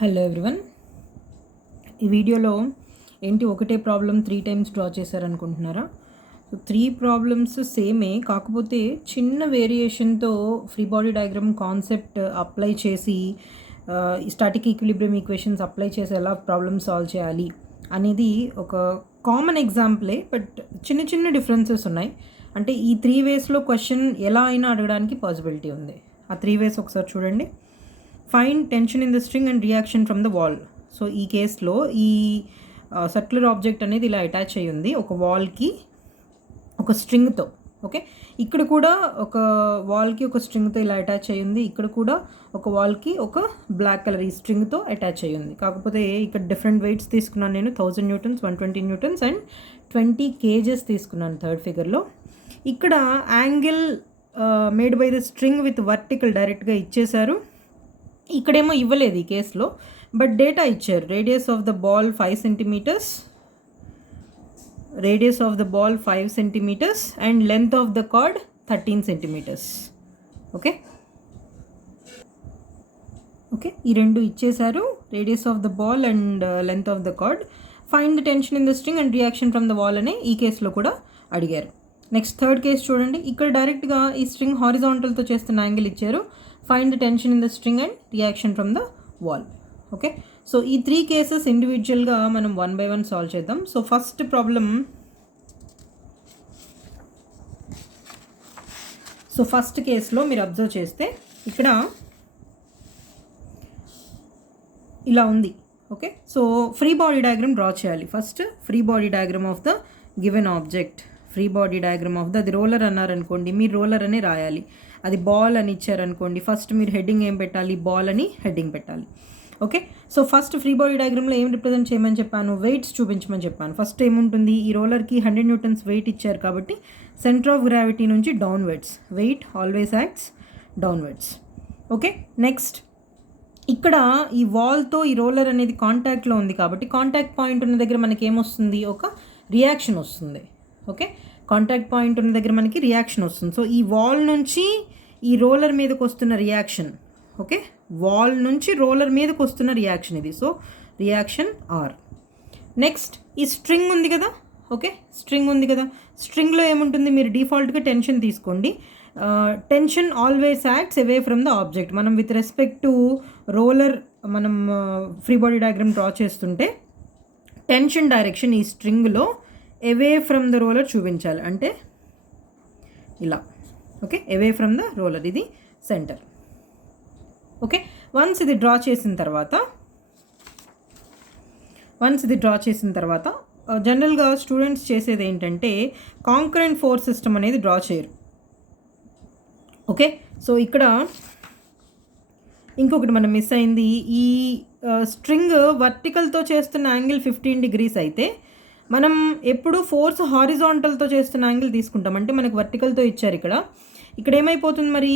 Hello everyone. ఈ వీడియోలో ఏంటి ఒకటే ప్రాబ్లం 3 టైమ్స్ డ్రా చేశారనుకుంటున్నారా? సో 3 ప్రాబ్లమ్స్ సేమే, కాకపోతే చిన్న వేరియేషన్తో free body diagram concept apply చేసి స్టాటిక్ ఈక్విలిబ్రియం ఈక్వేషన్స్ అప్లై చేసి ఎలా ప్రాబ్లమ్ సాల్వ్ చేయాలి అనేది ఒక కామన్ ఎగ్జాంపులే, బట్ చిన్న చిన్న డిఫరెన్సెస్ ఉన్నాయి. అంటే ఈ 3 వేస్లో క్వశ్చన్ ఎలా అయినా అడగడానికి పాసిబిలిటీ ఉంది. ఆ 3 వేస్ ఒకసారి చూడండి. Find tension in the string and reaction from the wall. So ఈ కేసులో ఈ సర్క్యులర్ ఆబ్జెక్ట్ అనేది ఇలా అటాచ్ అయ్యి ఉంది ఒక వాల్కి ఒక స్ట్రింగ్తో. ఓకే, ఇక్కడ కూడా ఒక వాల్కి ఒక స్ట్రింగ్తో ఇలా అటాచ్ అయ్యి ఉంది, ఇక్కడ కూడా ఒక వాల్కి ఒక బ్లాక్ కలర్ ఈ స్ట్రింగ్తో అటాచ్ అయ్యి ఉంది. కాకపోతే ఇక్కడ డిఫరెంట్ వెయిట్స్ తీసుకున్నాను నేను. 1000 న్యూటన్స్, 120 న్యూటన్స్ అండ్ 20 kgs తీసుకున్నాను థర్డ్ ఫిగర్లో. ఇక్కడ angle made by the string with vertical డైరెక్ట్గా ఇచ్చేశారు. ఇక్కడేమో ఇవ్వలేదు ఈ కేసులో, బట్ డేటా ఇచ్చారు. Radius of the ball 5 centimetres, radius of the ball 5 centimetres and length of the cord 13 centimetres. Okay okay ఈ రెండు ఇచ్చేశారు, radius of the ball and length of the cord. Find the tension in the string and reaction from the wall అనే ఈ కేసులో కూడా అడిగారు. Next third case చూడండి. ఇక్కడ డైరెక్ట్గా ఈ స్ట్రింగ్ హారిజాంటల్తో చేస్తున్న యాంగిల్ ఇచ్చారు. Find the tension in the string and reaction from the wall. Okay, so ఈ 3 కేసెస్ ఇండివిజువల్గా మనం 1 by 1 సాల్వ్ చేద్దాం. So first problem, so first కేసులో మీరు అబ్జర్వ్ చేస్తే ఇక్కడ ఇలా ఉంది. Okay, so free body diagram draw చేయాలి. First free body diagram of the given object. Free body diagram of the, అది రోలర్ అన్నారనుకోండి, మీరు రోలర్ అని రాయాలి. అది బాల్ అని ఇచ్చారనుకోండి, ఫస్ట్ మీరు హెడ్డింగ్ ఏం పెట్టాలి? బాల్ అని హెడ్డింగ్ పెట్టాలి. Okay, so first free body డయాగ్రామ్లో ఏం రిప్రజెంట్ చేయమని చెప్పాను? వెయిట్స్ చూపించమని చెప్పాను. ఫస్ట్ ఏముంటుంది? ఈ రోలర్కి 100 న్యూటన్స్ వెయిట్ ఇచ్చారు కాబట్టి సెంటర్ ఆఫ్ గ్రావిటీ నుంచి downwards, weight always acts downwards. Okay, next ఇక్కడ ఈ వాల్తో ఈ రోలర్ అనేది కాంటాక్ట్లో ఉంది కాబట్టి కాంటాక్ట్ పాయింట్ ఉన్న దగ్గర మనకి ఏమొస్తుంది? ఒక రియాక్షన్ వస్తుంది. ఓకే, కాంటాక్ట్ పాయింట్ ఉన్న దగ్గర మనకి రియాక్షన్ వస్తుంది. సో ఈ వాల్ నుంచి ఈ రోలర్ మీదకి వస్తున్న రియాక్షన్. ఓకే, వాల్ నుంచి రోలర్ మీదకి వస్తున్న రియాక్షన్ ఇది. So reaction R. నెక్స్ట్ ఈ స్ట్రింగ్ ఉంది కదా. ఓకే, స్ట్రింగ్ ఉంది కదా. స్ట్రింగ్లో ఏముంటుంది? మీరు డిఫాల్ట్గా టెన్షన్ తీసుకోండి. Tension always acts away from the object. మనం విత్ రెస్పెక్ట్ టు రోలర్ మనం ఫ్రీ బాడీ డయాగ్రామ్ డ్రా చేస్తుంటే టెన్షన్ డైరెక్షన్ ఈ స్ట్రింగ్లో అవే ఫ్రమ్ ద రోలర్ చూపించాలి. అంటే ఇలా. Okay, away from the roller, ఇది సెంటర్. ఓకే, వన్స్ ఇది డ్రా చేసిన తర్వాత జనరల్గా స్టూడెంట్స్ చేసేది ఏంటంటే కాంకరెంట్ ఫోర్స్ సిస్టమ్ అనేది డ్రా చేయరు. ఓకే, సో ఇక్కడ ఇంకొకటి మనం మిస్ అయింది. ఈ స్ట్రింగ్ వర్టికల్తో చేస్తున్న యాంగిల్ 15 degrees అయితే మనం ఎప్పుడు ఫోర్స్ హారిజాంటల్తో చేస్తున్న యాంగిల్ తీసుకుంటాం. అంటే మనకు వర్టికల్తో ఇచ్చారు ఇక్కడ. ఇక్కడ ఏమైపోతుంది మరి?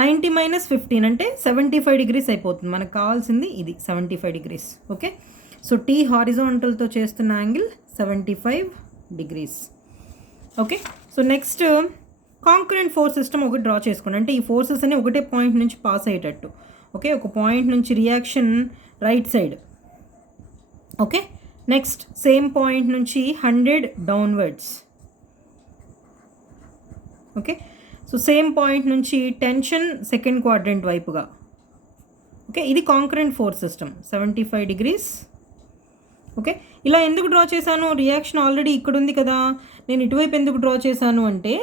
90 - 15 అంటే 75 degrees అయిపోతుంది. మనకు కావాల్సింది ఇది 75 degrees. ఓకే, సో టీ హారిజాంటల్తో చేస్తున్న angle 75 degrees. Okay, so next concurrent force system ఒకటి డ్రా చేసుకోండి. అంటే ఈ ఫోర్సెస్ అన్ని ఒకటే పాయింట్ నుంచి పాస్ అయ్యేటట్టు. ఓకే, ఒక పాయింట్ నుంచి reaction right side. Okay, next same point నుంచి 100 downwards. Okay, so same point నుంచి టెన్షన్ సెకండ్ క్వాడ్రంట్ వైపుగా. ఓకే, ఇది concurrent force system 75 degrees. Okay, ఇలా ఎందుకు డ్రా చేశాను? రియాక్షన్ ఆల్రెడీ ఇక్కడ ఉంది కదా. నేను ఇటువైపు ఎందుకు డ్రా చేశాను అంటే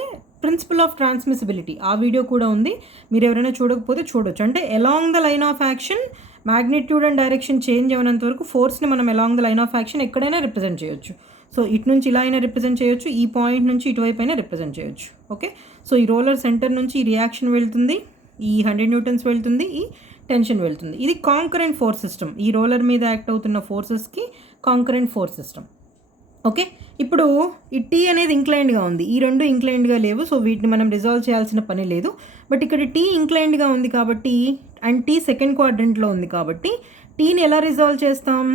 ప్రిన్సిపల్ ఆఫ్ ట్రాన్స్మిసిబిలిటీ, ఆ వీడియో కూడా ఉంది, మీరు ఎవరైనా చూడకపోతే చూడొచ్చు. అంటే along the line of action magnitude and direction change అయినంత వరకు ఫోర్స్ని మనం along the line of action ఎక్కడైనా రిప్రజెంట్ చేయొచ్చు. సో ఇటు నుంచి ఇలా అయినా రిప్రజెంట్ చేయొచ్చు, ఈ పాయింట్ నుంచి ఇటువైపు అయినా రిప్రజెంట్ చేయొచ్చు. ఓకే, సో ఈ రోలర్ సెంటర్ నుంచి ఈ రియాక్షన్ వెళ్తుంది, ఈ 100 న్యూటన్స్ వెళ్తుంది, ఈ టెన్షన్ వెళ్తుంది. ఇది కాంకరెంట్ ఫోర్స్ సిస్టమ్. ఈ రోలర్ మీద యాక్ట్ అవుతున్న ఫోర్సెస్కి కాంకరెంట్ ఫోర్స్ సిస్టమ్. ఓకే, ఇప్పుడు ఈ టీ అనేది ఇంక్లైన్డ్గా ఉంది, ఈ రెండు ఇంక్లైన్డ్గా లేవు. సో వీటిని మనం రిజాల్వ్ చేయాల్సిన పని లేదు. బట్ ఇక్కడ టీ ఇంక్లైన్డ్గా ఉంది కాబట్టి అండ్ టీ సెకండ్ క్వాడ్రంట్లో ఉంది కాబట్టి టీని ఎలా రిజాల్వ్ చేస్తాం?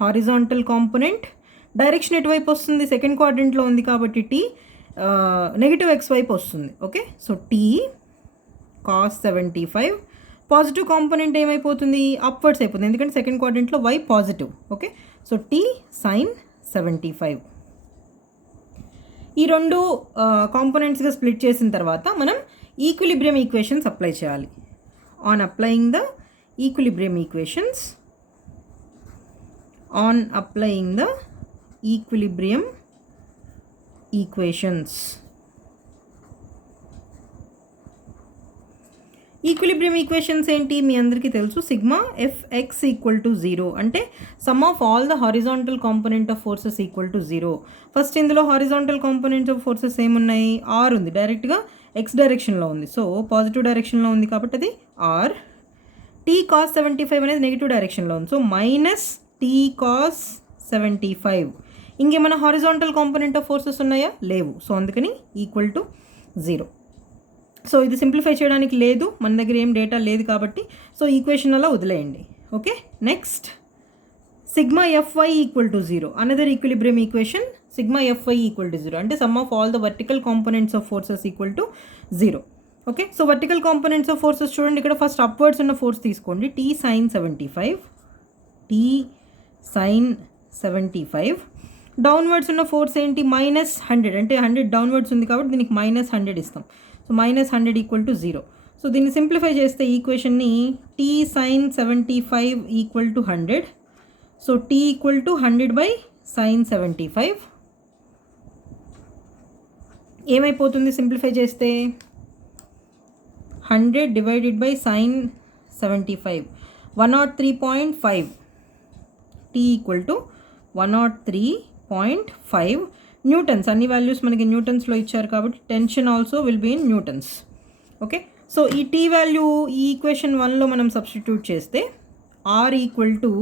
హారిజాంటల్ కాంపోనెంట్, డైరెక్షన్ ఎటువైపు వస్తుంది? సెకండ్ క్వాడ్రంట్లో ఉంది కాబట్టి టీ నెగిటివ్ ఎక్స్ వైపు వస్తుంది. Okay, so T cos 75. Positive component ఏమైపోతుంది, అప్వర్డ్స్ అయిపోతుంది, ఎందుకంటే సెకండ్ క్వాడ్రంట్లో y positive. Okay, so t sin 75. ఈ రెండు కాంపోనెంట్స్గా స్ప్లిట్ చేసిన తర్వాత మనం ఈక్విలిబ్రియం ఈక్వేషన్స్ అప్లై చేయాలి. On applying the equilibrium equations, on applying the equilibrium equations. Equilibrium equations ఏంటి మీ అందరికీ తెలుసు, సిగ్మా fx ఈక్వల్ టు 0 అంటే some of all the horizontal component of forces equal to 0. First ఇందులో horizontal components of forces ఏమున్నాయి, r ఉంది, డైరెక్ట్గా x డైరెక్షన్లో ఉంది, సో పాజిటివ్ డైరెక్షన్లో ఉంది కాబట్టి అది r. t cos 75 అనేది నెగిటివ్ డైరెక్షన్లో ఉంది, సో మైనస్ t cos 75. ఇంకేమైనా హారిజాంటల్ కాంపోనెంట్ ఆఫ్ ఫోర్సెస్ ఉన్నాయా, లేవు, సో అందుకని ఈక్వల్ టు 0. సో ఇది సింప్లిఫై చేయడానికి లేదు, మన దగ్గర ఏం డేటా లేదు కాబట్టి సో ఈక్వేషన్ అలా వదిలేయండి. Okay, next sigma fy equal to 0, another equilibrium equation, sigma fy equal to 0 అంటే some of all the vertical components of forces equal to 0. Okay, so vertical components of forces చూడండి, ఇక్కడ first upwards ఉన్న force తీసుకోండి, t sin 75, t sin 75. Downwards ఉన్న force ఏంటి, -100, అంటే 100 downwards ఉంది కాబట్టి దీనికి -100 ఇస్తాం, సో -100 ఈక్వల్ టు 0. సో దీన్ని సింప్లిఫై చేస్తే ఈక్వేషన్ని t sin 75 equal to 100, so t equal to 100 by sin 75 ఏమైపోతుంది సింప్లిఫై చేస్తే, 100 divided by sin 75, 103.5, t equal to 103.5 newtons. అన్ని వాల్యూస్ మనకి న్యూటన్స్లో ఇచ్చారు కాబట్టి tension also will be in newtons. Okay, so ఈ టీ వాల్యూ ఈ ఈక్వేషన్ 1లో మనం సబ్స్టిట్యూట్ చేస్తే r ఈక్వల్ టు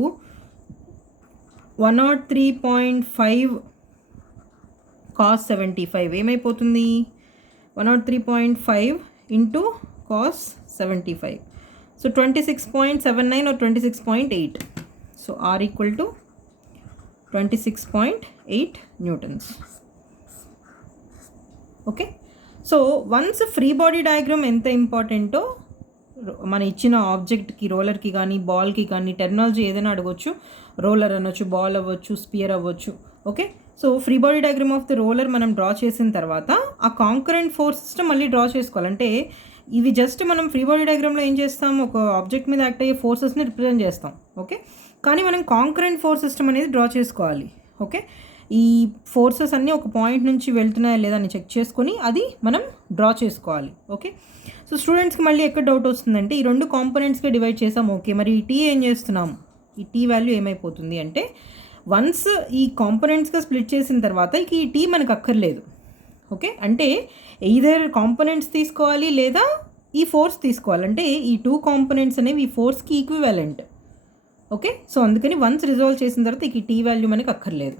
103.5 cos 75 ఏమైపోతుంది, 103.5 into cos 75, so 26.79 or 26.8, so r equal to 26.8 newtons. Okay, so once free body diagram ఎంత ఇంపార్టెంటో మన ఇచ్చిన ఆబ్జెక్ట్కి, రోలర్కి కానీ బాల్కి కానీ టెర్మినాలజీ ఏదైనా అడగవచ్చు, రోలర్ అనొచ్చు, బాల్ అవ్వచ్చు, స్పియర్ అవ్వచ్చు. Okay, so free body diagram of the roller మనం డ్రా చేసిన తర్వాత ఆ కాంకరెంట్ ఫోర్స్ సిస్టమ్ మళ్ళీ డ్రా చేసుకోవాలంటే ఇవి జస్ట్ మనం ఫ్రీ బాడీ డయాగ్రామ్లో ఏం చేస్తాం, ఒక ఆబ్జెక్ట్ మీద యాక్ట్ అయ్యే ఫోర్సెస్ని రిప్రజెంట్ చేస్తాం. ఓకే, కానీ మనం కాంకరెంట్ ఫోర్స్ సిస్టమ్ అనేది డ్రా చేసుకోవాలి. ఓకే, ఈ ఫోర్సెస్ అన్నీ ఒక పాయింట్ నుంచి వెళ్తున్నాయా లేదా అని చెక్ చేసుకొని అది మనం డ్రా చేసుకోవాలి. ఓకే, సో స్టూడెంట్స్కి మళ్ళీ ఎక్కడ డౌట్ వస్తుందంటే ఈ రెండు కాంపోనెంట్స్గా డివైడ్ చేసాం. ఓకే, మరి ఈ టీ ఏం చేస్తున్నాం, ఈ టీ వాల్యూ ఏమైపోతుంది అంటే వన్స్ ఈ కాంపోనెంట్స్గా స్ప్లిట్ చేసిన తర్వాత ఈ టీ మనకు అక్కర్లేదు. ఓకే, అంటే ఎయిదర్ కాంపోనెంట్స్ తీసుకోవాలి లేదా ఈ ఫోర్స్ తీసుకోవాలంటే ఈ టూ కాంపోనెంట్స్ అనేవి ఈ ఫోర్స్కి ఈక్వివాలెంట్. ఓకే, సో అందుకని వన్స్ రిజాల్వ్ చేసిన తర్వాత ఈ టీ వాల్యూ మనకు అక్కర్లేదు.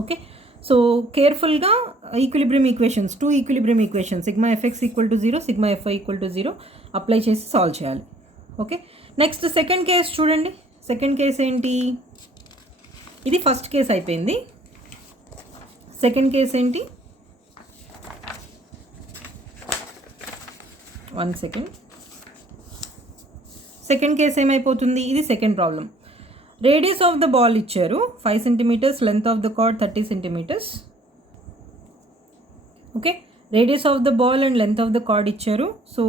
ఓకే, సో కేర్ఫుల్గా equilibrium equations, two equilibrium equations sigma FX equal to 0, sigma FY equal to 0 apply చేసి సాల్వ్ చేయాలి. ఓకే, నెక్స్ట్ సెకండ్ కేస్ చూడండి. సెకండ్ కేస్ ఏంటి, ఇది ఫస్ట్ కేస్ అయిపోయింది. సెకండ్ కేస్ ఏంటి, 1 సెకండ్. సెకండ్ కేస్ ఏమైపోతుంది, ఇది second problem. Radius of the ball ఇచ్చారు 5 centimetres, length of the cord 30 centimetres. Okay, radius of the ball and length of the cord ఇచ్చారు. So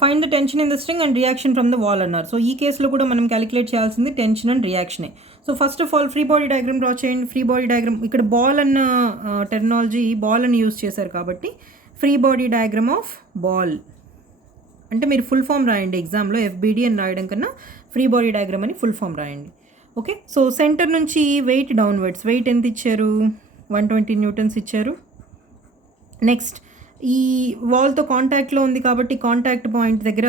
find the tension in the string and reaction from the wall అన్నారు. So ఈ కేసులో కూడా మనం calculate చేయాల్సింది tension and రియాక్షనే. So first of all free body diagram draw చేయండి. Free body diagram ఇక్కడ బాల్ అన్న టెర్మినాలజీ బాల్ అని యూజ్ చేశారు కాబట్టి free body diagram of ball అంటే మీరు ఫుల్ ఫామ్ రాయండి. ఎగ్జామ్లో ఎఫ్బిడి అని రాయడం కన్నా ఫ్రీ బాడీ డయాగ్రామ్ అని ఫుల్ ఫామ్ రాయండి. ఓకే, సో సెంటర్ నుంచి వెయిట్ డౌన్వర్డ్స్, వెయిట్ ఎంత ఇచ్చారు, 120 న్యూటన్స్ ఇచ్చారు. నెక్స్ట్ ఈ వాల్తో కాంటాక్ట్లో ఉంది కాబట్టి కాంటాక్ట్ పాయింట్ దగ్గర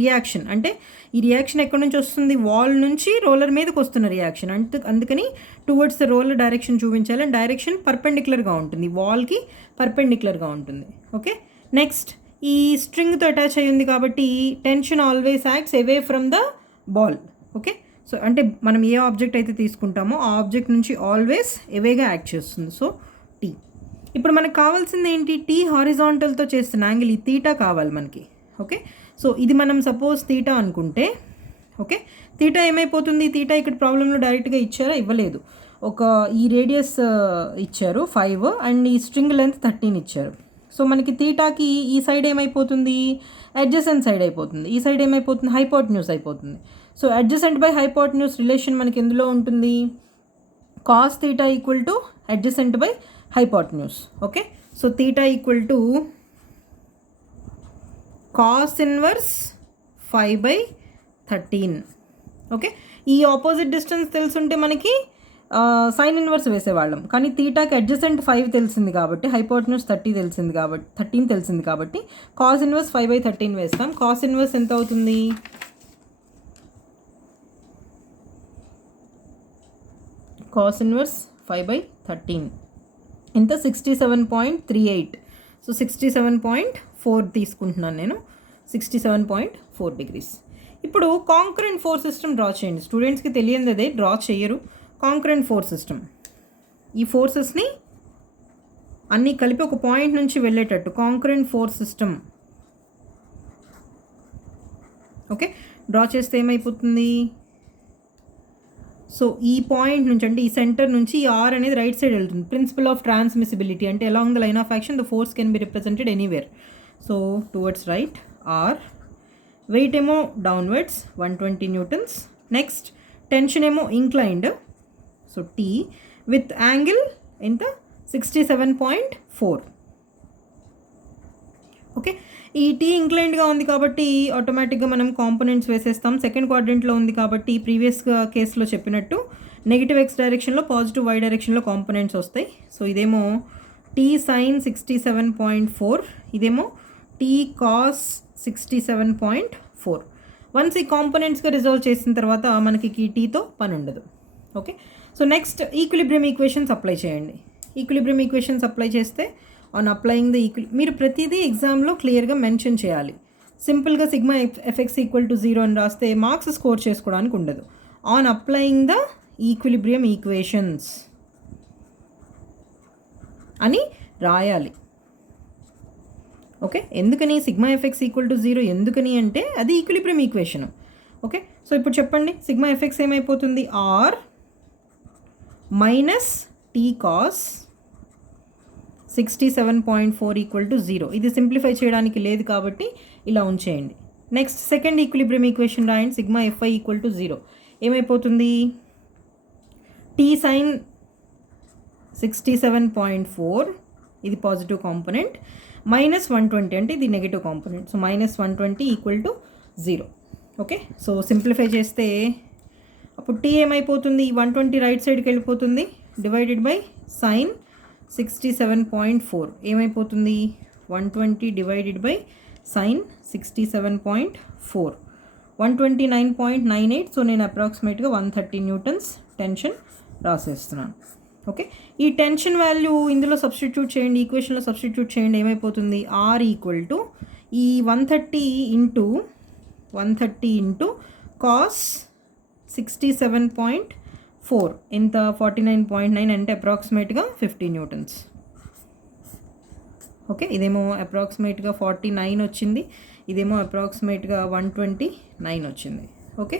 రియాక్షన్, అంటే ఈ రియాక్షన్ ఎక్కడి నుంచి వస్తుంది, వాల్ నుంచి రోలర్ మీదకి వస్తున్న రియాక్షన్. అందుకని టువర్డ్స్ ద రోలర్ డైరెక్షన్ చూపించాలి. అండ్ డైరెక్షన్ పర్పెండిక్యులర్గా ఉంటుంది, వాల్కి పర్పెండిక్యులర్గా ఉంటుంది. ఓకే, నెక్స్ట్ ఈ స్ట్రింగ్తో అటాచ్ అయ్యి ఉంది కాబట్టి tension always acts away from the ball. Okay, so అంటే మనం ఏ ఆబ్జెక్ట్ అయితే తీసుకుంటామో ఆ ఆబ్జెక్ట్ నుంచి ఆల్వేస్ ఎవేగా యాక్ట్ చేస్తుంది. సో టీ ఇప్పుడు మనకు కావాల్సింది ఏంటి, టీ హారిజాంటల్తో చేస్తున్న యాంగిల్ ఈ తీటా కావాలి మనకి. ఓకే, సో ఇది మనం సపోజ్ తీటా అనుకుంటే, ఓకే, తీటా ఏమైపోతుంది, తీటా ఇక్కడ ప్రాబ్లంలో డైరెక్ట్గా ఇచ్చారా, ఇవ్వలేదు. ఒక ఈ రేడియస్ ఇచ్చారు 5 అండ్ ఈ స్ట్రింగ్ లెంత్ 13 ఇచ్చారు. సో మనకి తీటాకి ఈ సైడ్ ఏమైపోతుంది, అడ్జసెంట్ సైడ్ అయిపోతుంది, ఈ సైడ్ ఏమైపోతుంది, హైపోటెన్యూస్ అయిపోతుంది. So adjacent by hypotenuse relation మనకి ఎందులో ఉంటుంది, cos theta equal to adjacent by hypotenuse. Okay, so theta equal to cos inverse 5/13. Okay, ఈ ఆపోజిట్ డిస్టెన్స్ తెలుసుంటే మనకి సైన్ ఇన్వర్స్ వేసేవాళ్ళం, కానీ తీటాకి అడ్జసెంట్ 5 తెలిసింది కాబట్టి, హైపోటెన్యూస్ 13 తెలిసింది కాబట్టి కాస్ ఇన్వర్స్ 5/13 వేస్తాం. కాస్ ఇన్వర్స్ ఎంత అవుతుంది, కాస్ ఇన్వర్స్ 5/13 ఎంత, 67.38. సో 67.4 తీసుకుంటున్నాను నేను, 67.4 degrees. ఇప్పుడు కాంకరెంట్ ఫోర్స్ సిస్టమ్ డ్రా చేయండి. స్టూడెంట్స్కి తెలియదు అదే, డ్రా చేయరు. కాంకరెంట్ ఫోర్స్ సిస్టమ్, ఈ ఫోర్సెస్ని అన్నీ కలిపి ఒక పాయింట్ నుంచి వెళ్ళేటట్టు concurrent force system. Okay, draw చేస్తే ఏమైపోతుంది, సో ఈ పాయింట్ నుంచి అంటే ఈ సెంటర్ నుంచి ఈ ఆర్ అనేది రైట్ సైడ్ వెళ్తుంది. ప్రిన్సిపల్ ఆఫ్ ట్రాన్స్మిసిబిలిటీ అంటే along the line of action the force can be represented anywhere. So towards right R, weight ఏమో డౌన్వర్డ్స్ 120 న్యూటన్స్. నెక్స్ట్ టెన్షన్ ఏమో inclined, so T with angle ఎంత, 67.4. Okay, ఈ tea ఇంక్లైన్డ్గా ఉంది కాబట్టి ఆటోమేటిక్గా మనం కాంపోనెంట్స్ వేసేస్తాం. సెకండ్ క్వాడ్రంట్లో ఉంది కాబట్టి ప్రీవియస్ కేసులో చెప్పినట్టు నెగిటివ్ ఎక్స్ డైరెక్షన్లో, పాజిటివ్ వై డైరెక్షన్లో కాంపోనెంట్స్ వస్తాయి. సో ఇదేమో టీ సైన్ 67.4, ఇదేమో టీ కాస్ 67.4. వన్స్ ఈ కాంపోనెంట్స్గా రిజాల్వ్ చేసిన తర్వాత మనకి ఈ టీతో పని ఉండదు. Okay, so next equilibrium equations apply చేయండి. ఈక్విలిబ్రియం ఈక్వేషన్స్ అప్లై చేస్తే ఆన్ అప్లయింగ్ ద మీరు ప్రతిదీ ఎగ్జామ్లో క్లియర్గా మెన్షన్ చేయాలి. సింపుల్గా సిగ్మా ఎఫెక్స్ ఈక్వల్ టు 0 అని రాస్తే మార్క్స్ స్కోర్ చేసుకోవడానికి ఉండదు. On applying the equilibrium equations అని రాయాలి. ఓకే, ఎందుకని సిగ్మా ఎఫెక్స్ ఈక్వల్ టు 0 ఎందుకని అంటే అది ఈక్విలిబ్రియం ఈక్వేషన్. ఓకే, సో ఇప్పుడు చెప్పండి, సిగ్మా ఎఫెక్స్ ఏమైపోతుంది, R minus T cos 67.4 equal to 0. ఇది సింప్లిఫై చేయడానికి లేదు కాబట్టి ఇలా ఉంచేయండి. నెక్స్ట్ సెకండ్ ఈక్విలిబ్రియం ఈక్వేషన్ రాయండి, సిగ్మా ఎఫ్ఐ ఈక్వల్ టు 0 ఏమైపోతుంది, టీ సైన్ 67.4 ఇది పాజిటివ్ కాంపోనెంట్, మైనస్ 120 అంటే ఇది negative component. So minus 120 equal to 0. Okay, so simplify చేస్తే అప్పుడు టీ ఏమైపోతుంది, 120 రైట్ సైడ్కి వెళ్ళిపోతుంది, డివైడెడ్ బై సైన్ 67.4 ఏమైపోతుంది, 120 డివైడెడ్ బై సైన్ 67.4, 129.98. సో నేను అప్రాక్సిమేట్గా 130 న్యూటన్స్ టెన్షన్ రాసేస్తున్నాను. ఓకే, ఈ టెన్షన్ వాల్యూ ఇందులో సబ్స్టిట్యూట్ చేయండి, ఈక్వేషన్లో సబ్స్టిట్యూట్ చేయండి, ఏమైపోతుంది, ఆర్ ఈక్వల్ టు ఈ 130 ఇంటూ కాస్ 67.4 ఎంత, 49.9 అంటే అప్రాక్సిమేట్గా 50 న్యూటన్స్. ఓకే, ఇదేమో అప్రాక్సిమేట్గా 49 వచ్చింది, ఇదేమో అప్రాక్సిమేట్గా 129 వచ్చింది. ఓకే,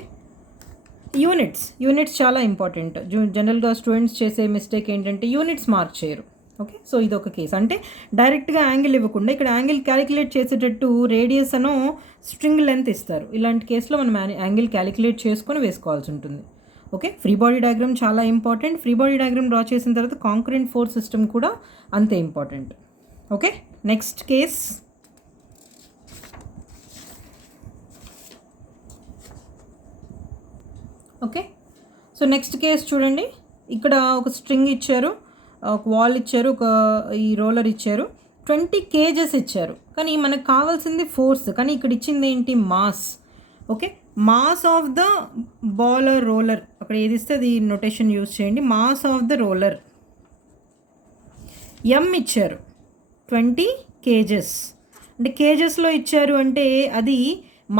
యూనిట్స్ చాలా ఇంపార్టెంట్. జనరల్గా స్టూడెంట్స్ చేసే మిస్టేక్ ఏంటంటే యూనిట్స్ మార్క్ చేయరు. ఓకే, సో ఇదొక కేసు. అంటే డైరెక్ట్గా యాంగిల్ ఇవ్వకుండా ఇక్కడ యాంగిల్ క్యాలిక్యులేట్ చేసేటట్టు రేడియస్ అనో స్ట్రింగ్ లెంత్ ఇస్తారు. ఇలాంటి కేసులో మనం యాంగిల్ క్యాలిక్యులేట్ చేసుకొని వేసుకోవాల్సి ఉంటుంది. ఓకే, ఫ్రీ బాడీ డయాగ్రామ్ చాలా important. Free body diagram draw చేసిన తర్వాత కాంకరెంట్ ఫోర్స్ సిస్టమ్ కూడా అంతే important. Okay, next case okay, so next case చూడండి. ఇక్కడ ఒక స్ట్రింగ్ ఇచ్చారు, ఒక వాల్ ఇచ్చారు, ఒక ఈ రోలర్ ఇచ్చారు, 20 kgs ఇచ్చారు. కానీ మనకు కావాల్సింది ఫోర్స్, కానీ ఇక్కడ ఇచ్చింది ఏంటి, mass. Okay, mass of the ball roller, అక్కడ ఏది ఇస్తే అది నొటేషన్ యూజ్ చేయండి. మాస్ ఆఫ్ ద రోలర్ ఎం ఇచ్చారు, 20 kgs. అంటే కేజెస్లో ఇచ్చారు అంటే అది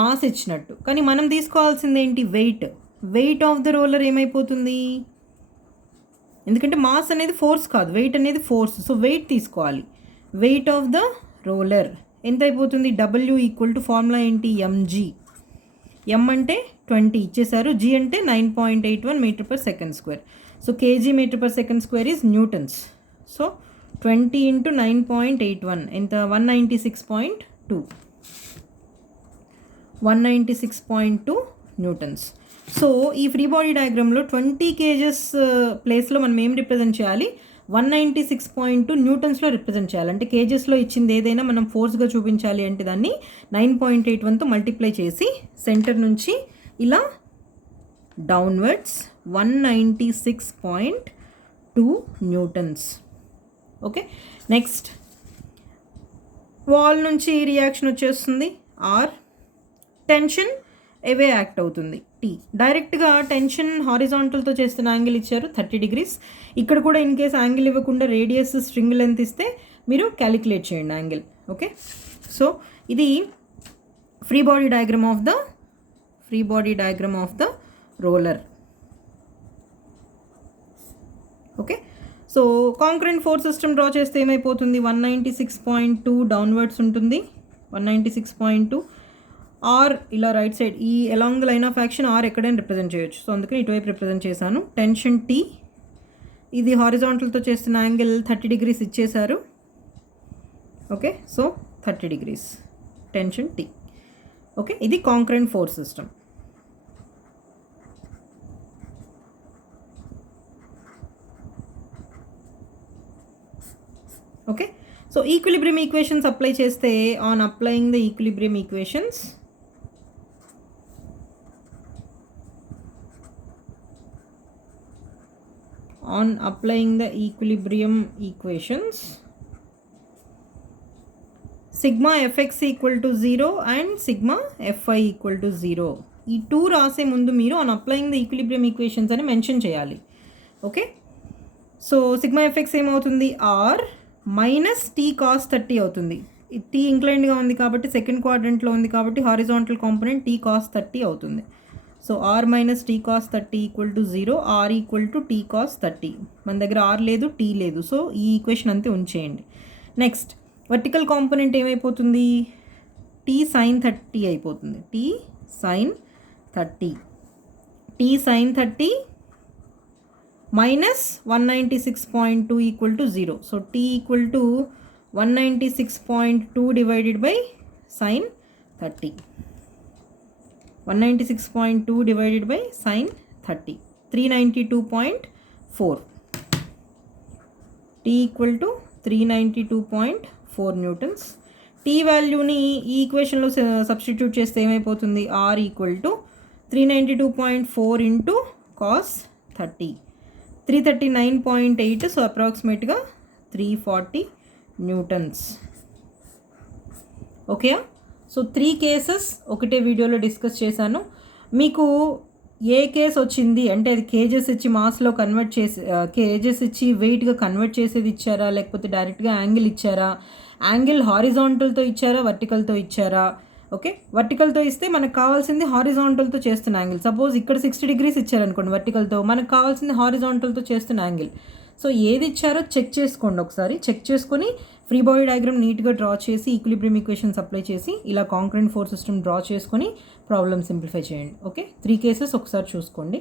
మాస్ ఇచ్చినట్టు. కానీ మనం తీసుకోవాల్సింది ఏంటి, weight. Weight of the roller ఏమైపోతుంది, ఎందుకంటే మాస్ అనేది ఫోర్స్ కాదు, వెయిట్ అనేది ఫోర్స్. సో వెయిట్ తీసుకోవాలి. వెయిట్ ఆఫ్ ద రోలర్ ఎంత అయిపోతుంది? W ఈక్వల్ టు ఫార్ములా ఏంటి? mg. m అంటే 20 ఇచ్చేసారు, g అంటే 9.81 metre per second square. So kg metre per second square is newtons. So 20 ఇంటూ 9.81 ఎంత? 196.2 న్యూటన్స్. సో ఈ ఫ్రీ బాడీ డయాగ్రామ్లో 20 kgs ప్లేస్లో మనం ఏం రిప్రజెంట్ చేయాలి? 196.2 న్యూటన్స్లో రిప్రజెంట్ చేయాలి. అంటే కేజెస్లో ఇచ్చింది ఏదైనా మనం ఫోర్స్గా చూపించాలి అంటే దాన్ని 9.81తో మల్టిప్లై చేసి సెంటర్ నుంచి ఇలా downwards 196.2 newtons. Okay, next wall నుంచి రియాక్షన్ వచ్చేస్తుంది R. టెన్షన్ అవే యాక్ట్ అవుతుంది T. డైరెక్ట్గా టెన్షన్ హారిజాంటల్తో చేస్తున్న యాంగిల్ ఇచ్చారు 30 degrees. ఇక్కడ కూడా ఇన్ కేస్ యాంగిల్ ఇవ్వకుండా రేడియస్ స్ట్రింగ్ లెంత్ ఇస్తే మీరు క్యాలిక్యులేట్ చేయండి యాంగిల్. ఓకే, సో ఇది free body diagram of the roller. Okay, so concurrent force system draw చేస్తే ఏమైపోతుంది? 196.2 డౌన్వర్డ్స్ ఉంటుంది, 196.2. ఆర్ ఇలా రైట్ సైడ్ ఈ along the line of action or ఎక్కడైనా రిప్రజెంట్ చేయొచ్చు. సో అందుకని ఇటువైపు రిప్రజెంట్ చేశాను. Tension T. ఇది హారిజాంటల్తో చేస్తున్న యాంగిల్ 30 degrees ఇచ్చేశారు. Okay, so 30 degrees tension T. Okay, ఇది concurrent force system. Okay, so equilibrium equations apply చేస్తే on applying the equilibrium equations sigma fx equal to 0 and sigma fy equal to 0. ఈ 2 రాసే ముందు మీరు on applying the equilibrium equations అని mention చేయాలి. Okay, so sigma fx ఏమవుతుంది? R minus T cos 30 అవుతుంది. T ఇంక్లైన్డ్గా ఉంది కాబట్టి సెకండ్ క్వాడ్రంట్లో ఉంది కాబట్టి హారిజాంటల్ కాంపోనెంట్ T cos 30 అవుతుంది. So R minus T cos 30 equal to 0, R equal to T cos 30. మన దగ్గర R లేదు, T లేదు, సో ఈ ఈక్వేషన్ అంతే ఉంచేయండి. నెక్స్ట్ వర్టికల్ కాంపోనెంట్ ఏమైపోతుంది? T sin 30 అయిపోతుంది. T sin 30 minus 196.2 equal to 0. So T equal to 196.2 divided by sin 30. 196.2 divided by sin 30, 392.4. T equal to 392.4 newtons. T వాల్యూని ఈ ఈక్వేషన్లో సబ్స్టిట్యూట్ చేస్తే ఏమైపోతుంది? R equal to 392.4 into cos 30, 339.8. So అప్రాక్సిమేట్గా 340 Newton's. Okay, so 3 cases ఒకటే వీడియోలో discuss చేశాను. మీకు ఏ case వచ్చింది అంటే అది కేజెస్ ఇచ్చి మాస్లో కన్వర్ట్ చేసి కేజెస్ ఇచ్చి వెయిట్గా కన్వర్ట్ చేసేది ఇచ్చారా, లేకపోతే డైరెక్ట్గా యాంగిల్ ఇచ్చారా, యాంగిల్ హారిజాంటల్తో ఇచ్చారా, వర్టికల్తో ఇచ్చారా? ఓకే, వర్టికల్తో ఇస్తే మనకు కావాల్సింది హారిజాంటల్తో చేస్తున్న యాంగిల్. సపోజ్ ఇక్కడ 60 degrees ఇచ్చారనుకోండి వర్టికల్తో, మనకు కావాల్సింది హారిజాంటల్తో చేస్తున్న యాంగిల్. సో ఏది ఇచ్చారో చెక్ చేసుకోండి ఒకసారి. చెక్ చేసుకొని ఫ్రీ బాడీ డయాగ్రామ్ నీట్గా డ్రా చేసి ఈక్విలిబ్రియం ఈక్వేషన్స్ అప్లై చేసి ఇలా కాంక్రెంట్ ఫోర్స్ సిస్టమ్ డ్రా చేసుకొని ప్రాబ్లమ్ సింప్లిఫై చేయండి. ఓకే, 3 కేసెస్ ఒకసారి చూసుకోండి.